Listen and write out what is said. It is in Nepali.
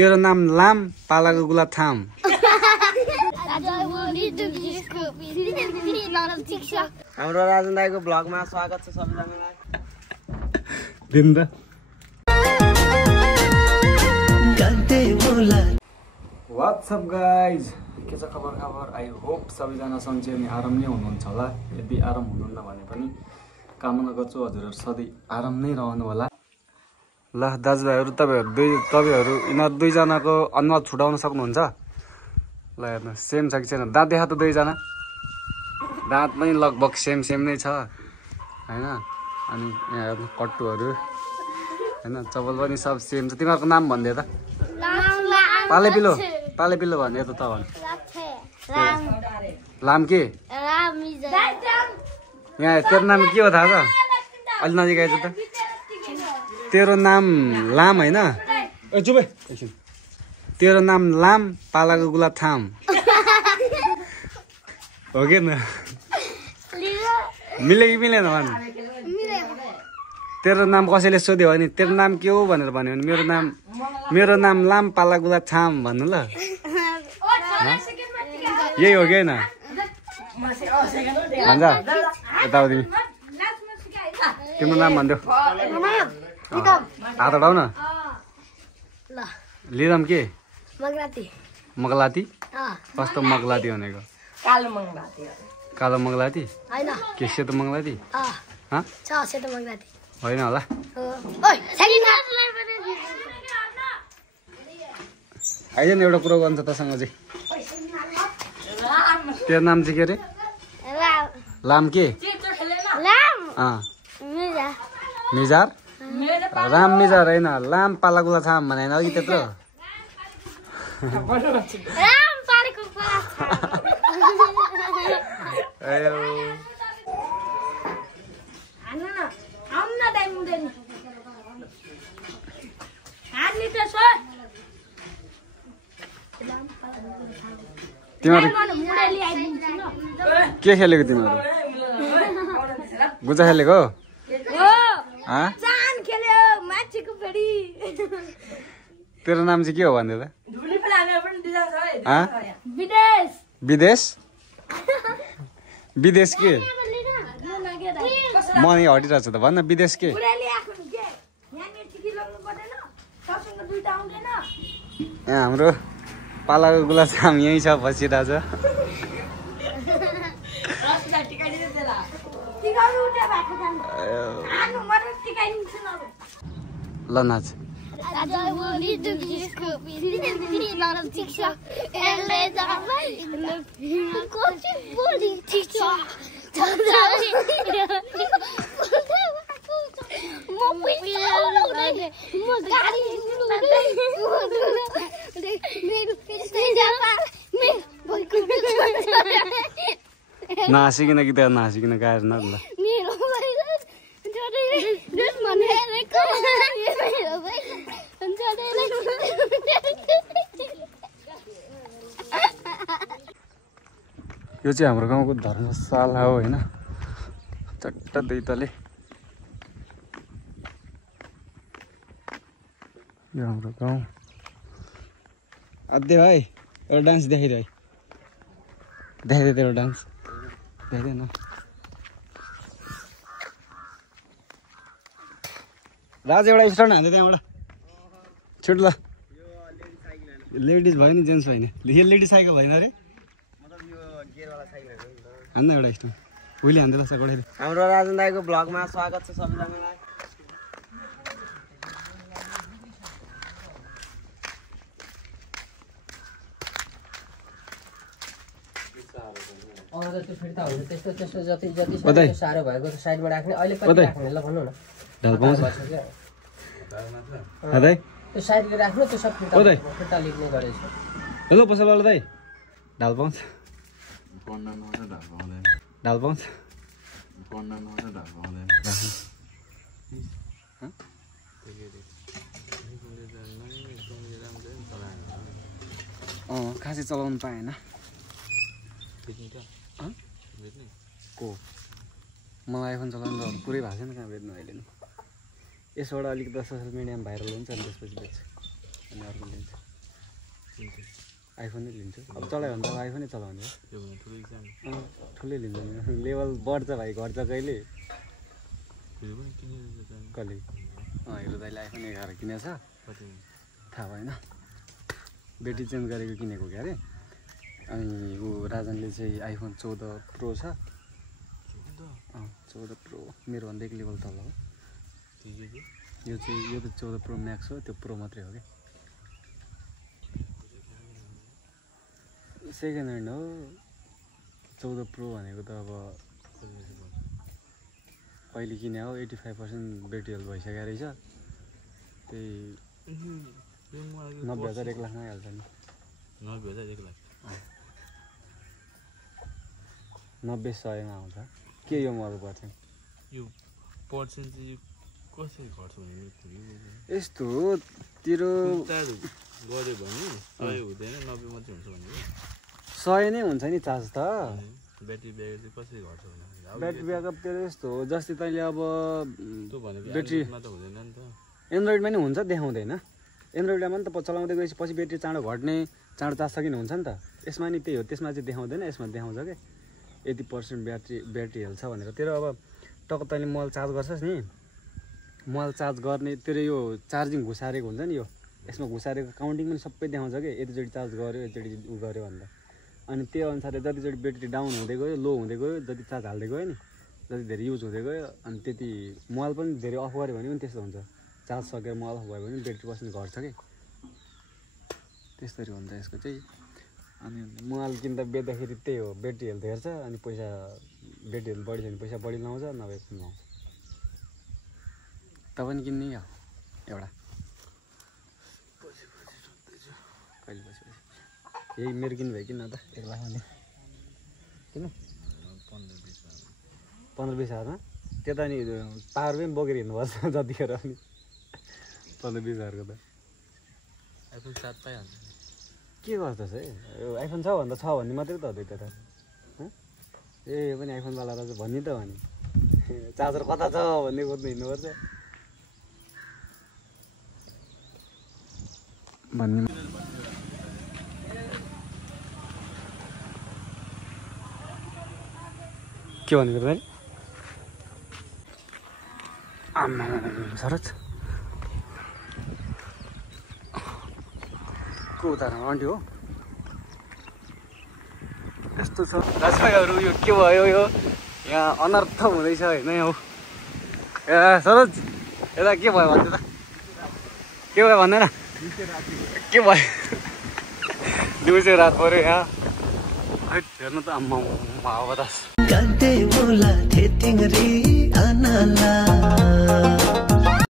तेरो नाम लाम पालाको गुला थाम। हाम्रो राजन दाइको ब्लगमा स्वागत छ सबैजनालाई। दिन त What's up guys? के छ खबर? आई होप सबैजना सन्चै अनि आराम नै हुनुहुन्छ होला। यदि आराम हुनुहुन्न भने पनि कामना गर्छु हजुरहरू सधैँ आराम नै रहनु होला। ल दाजुभाइहरू तपाईहरु यिनीहरु दुईजनाको अनुहार छुटाउन सक्नुहुन्छ? ल हेर्नु सेम छ कि छैन? दाँत देखा त दुईजना। दाँत पनि लगभग सेम नै छ हैन। अनि यहाँ हेर्नु कट्टुहरू हैन, चप्पल पनि सब सेम छ। तिमीहरुको नाम भन्दै त? पालेपिलो भन्ने त भन्। लाम के? यहाँ तेरो नाम के हो थाहा छ? अलि नजिक आइज त। तेरो नाम लाम हैन? ए चुप है एकछिन। तेरो नाम लाम पालाको गुला थाम। हो के न? मिले कि मिलेन भन। तेरो नाम कसैले सोध्यो भने तेरो नाम के हो भनेर भन्यो भने मेरो नाम लाम पालागुला थाम भन्नु ल। यही हो कि हैन? भन्छ यताउति तिम्रो नाम भन्देऊ। हात हटाउ न। लिरम के? मगलाती। कस्तो मगलाती भनेको? कालो मगलाती के सेतो मगलाती? होइन होला। आइज नि एउटा कुरो गर्नु छ तसँग चाहिँ। तेरो नाम चाहिँ के अरे? लाम के? मिजार? राम मिजार होइन, लाम पालागुला थाम भने होइन अघि त्यत्रो। तिमीहरु के खेलेको? तिमीहरु गुजा खेलेको? तेरो नाम चाहिँ के हो भन्दै त? विदेश? विदेश के? म यहाँ हटिरहेको छु त भन्न। विदेश के? यहाँ हाम्रो पालाको गुला थाम यहीँ छ, बसिरहेछ। ल नाच। नासिकिन कि त नासिकिन गाएर न ल। यो चाहिँ हाम्रो गाउँको धर्मशाला हो हैन? चट्ट दुई तले। यो हाम्रो गाउँ। अध्य भाइ एउटा डान्स देखाइदे भाइ। देखाइदे तेरो डान्स। देखाइदे न। राज एउटा स्टर्न हान्दै त्यहाँबाट। छुट ल। लेडिज भयो नि, जेन्ट्स होइन। यो लेडिज साइकल होइन अरे? हान्न एउटा स्टर्न। उहिले हान्दै रहेछ गडैले। हाम्रो राजन दाइको ब्लगमा स्वागत छ सबैजनालाई। साह्रो भएको साइडमा राख्ने अहिले कति राख्ने ल भन्नु न। ढाल पाउँछ दाइ? त्यो साइडले राख्नु, त्यो सब फिर्ता लिने गरेछ। हेलो पसलवाला दाइ, ढाल पाउँछ? ढाल पाउँछ? खासै चलाउनु पाएन को। मलाई आइफोन चलाउनु त पुरै भएको छैन, कहाँ बेच्नु अहिले नि। यसबाट अलिक 10 सोसियल मिडियामा भाइरल हुन्छ अनि त्यसपछि बेच्छ अनि अर्को लिन्छ। आइफोनै लिन्छु अब चलायो भने त आइफोनै चलाउने हो ठुलै लिन्छु नि लेभल बढ्छ भाइ घट्छ कहिले कहिले हिरो दाइले आइफोन 11 किनेछ थाहा भएन ब्याट्री चेन्ज गरेको किनेको क्या अरे अनि ऊ राजनले चाहिँ आइफोन 14 प्रो छ 14 प्रो मेरोभन्दा एक लेभल तल हो यो त 14 प्रो म्याक्स हो त्यो प्रो मात्रै हो कि सेकेन्ड ह्यान्ड हो 14 प्रो भनेको त अब अहिले किने हो 85% ब्याट्री हेल्थ भइसकेको रहेछ त्यही 90,000 1 लाखमा आइहाल्छ नि 90,000 1 लाख 90-100मा आउँछ के यो मोबाइल पर्छ यो पर्सेन्ट चाहिँ कसरी घट्छ भने यस्तो हो तिरो गऱ्यो भने 100 हुँदैन 90 मात्रै हुन्छ भने 100 नै हुन्छ नि चार्ज त ब्याट्री ब्याकअप चाहिँ कसरी घट्छ भने ब्याट्री ब्याकअप तेरो यस्तो हो जस्तै तैँले अब ब्याट्रीमा त हुँदैन नि त एन्ड्रोइडमा नि हुन्छ देखाउँदैन एन्ड्रोइडमा नि त चलाउँदै गएपछि पछि ब्याट्री चाँडो घट्ने चाँडो चार्ज सकिने हुन्छ नि त यसमा नि त्यही हो त्यसमा चाहिँ देखाउँदैन यसमा देखाउँछ क्या यति % ब्याट्री हेल्छ भनेर तेरो अब टक्क तैँले मोबाइल चार्ज गर्छस् नि मोबाइल चार्ज गर्ने तेरो यो चार्जिङ घुसारेको हुन्छ नि यो यसमा घुसारेको काउन्टिङ पनि सबै देखाउँछ कि यतिचोटि चार्ज गर्यो यतिचोटि उ गर्यो भन्दा अनि त्यो अनुसारले जतिचोटि ब्याट्री डाउन हुँदै गयो लो हुँदै गयो जति चार्ज हाल्दै गयो नि जति धेरै युज हुँदै गयो अनि त्यति मोबाइल पनि धेरै अफ गऱ्यो भने पनि त्यस्तो हुन्छ चार्ज सकेर मोबाइल अफ भयो भने ब्याट्री पर्सेन्ट घट्छ कि त्यस्तरी हुन्छ यसको चाहिँ अनि मोबाइल किन्दा बेच्दाखेरि त्यही हो ब्याट्री हेल्थ हेर्छ अनि पैसा ब्याट्री हेल्थ बढी छ भने पैसा बढी लाउँछ नभए पनि लाउँछ तपाईँ पनि किन्ने क्या एउटा कहिले पछि यही मेरो किन्नु भयो किन त 1 लाखमा नि किन 15-20 हजारमा त्यता नि पावर पनि बोकेर हिँड्नुपर्छ जतिखेर पनि 15-20 हजारको त आइफोन 7 पाइहाल्छ के गर्छस् है आइफोन छ भन्दा छ भन्ने मात्रै त हो त्यता ए यो पनि आइफोनवाला रहेछ भन्ने त हो नि चार्जर कता छ भन्ने खोज्नु हिँड्नुपर्छ भन्ने के भनेको दाइ आम्मा सरज को उतारमा आन्टी हो यस्तो छ दाजुभाइहरू यो के भयो यो यहाँ अनर्थ हुँदैछ होइन यहाँ ए सरोज यता के भयो भन्दै त के भयो भन्दैन के भयो दिउँसो रात पऱ्यो यहाँ हेर्नु त आम्मा बतास